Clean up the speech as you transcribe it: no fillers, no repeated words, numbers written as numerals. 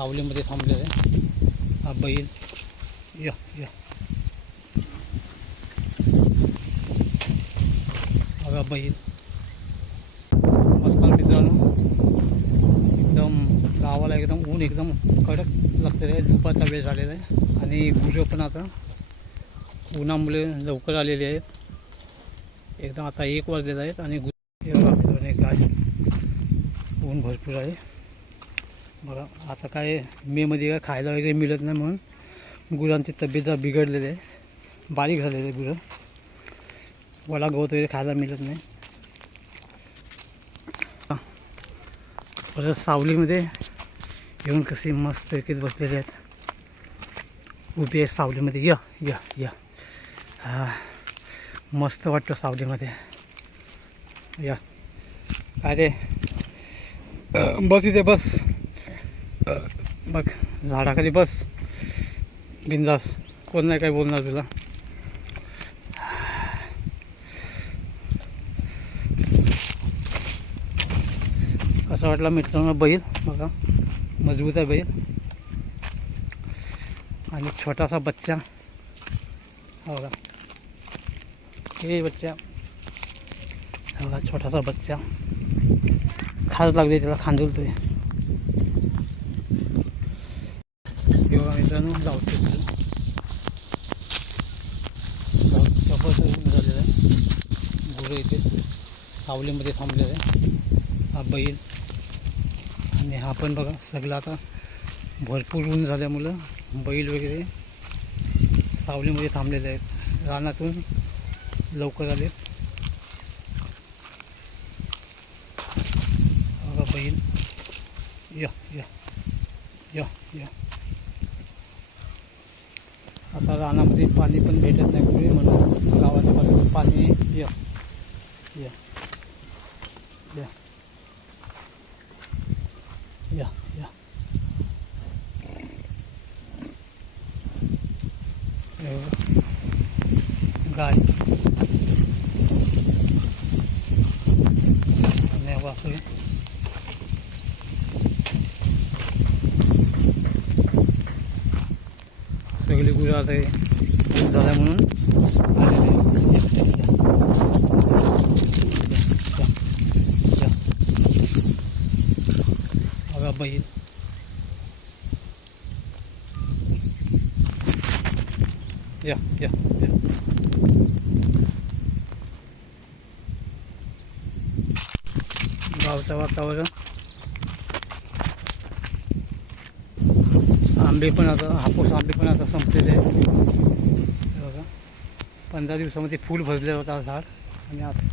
सावलीमध्ये थांबलेलं आहे. हा बैल या या बघा बैल. नमस्कार मित्रांनो, एकदम गावाला एकदम ऊन एकदम कडक लागलेलं आहे. दुपारचा वेळ झालेला आहे आणि गुरं पण आता उन्हामुळे लवकर आलेले आहेत. एकदम आता 1 वाजलेला आहेत आणि गाय ऊन भरपूर आहे. बघा आता काय मेमध्ये काय खायला वगैरे मिळत नाही म्हणून गुरांची तब्येत बिघडलेली आहे, बारीक झालेले आहे गुरं. वला गवत वगैरे खायला मिळत नाही. परत सावलीमध्ये येऊन कशी मस्त पैकी बसलेले आहेत, उभी आहे सावलीमध्ये. या या या हा मस्त वाटतं सावलीमध्ये. या काय रे, बस इथे बस, बघ झाडाखाली बस बिंदास, कोण नाही काय बोलणार तुला. कसा वाटला मित्रांनो बैल? बघा मजबूत आहे बैल. आणि छोटासा बच्चा बघा, हे बच्चा बघा, छोटासा बच्चा खास लागले त्याला, खांदुलतोय. तेव्हा मित्रांनो लावते झालेलं आहे. गुरं इथे सावलीमध्ये थांबलेलं आहे. हा बैल आणि हा पण बघा सगळं आता भरपूर ऊन झाल्यामुळं बैल वगैरे सावलीमध्ये थांबलेले आहेत. रानातून लवकर आले. बघा बैल या या या या. आता रानामध्ये पाणी पण भेटत नाही कुठे, म्हणून गावाच्या बाजूला पाणी या या या या या. गाय आणि वासरे सगळी गुरं आता ऊन झाल्या म्हणून बघा बैल. या या या. गावचं वातावरण. आंबे पण आता, हापूस आंबे पण आता संपलेले आहेत. बघा 15 दिवसामध्ये फुल भरलेलं होतं झाड आणि आता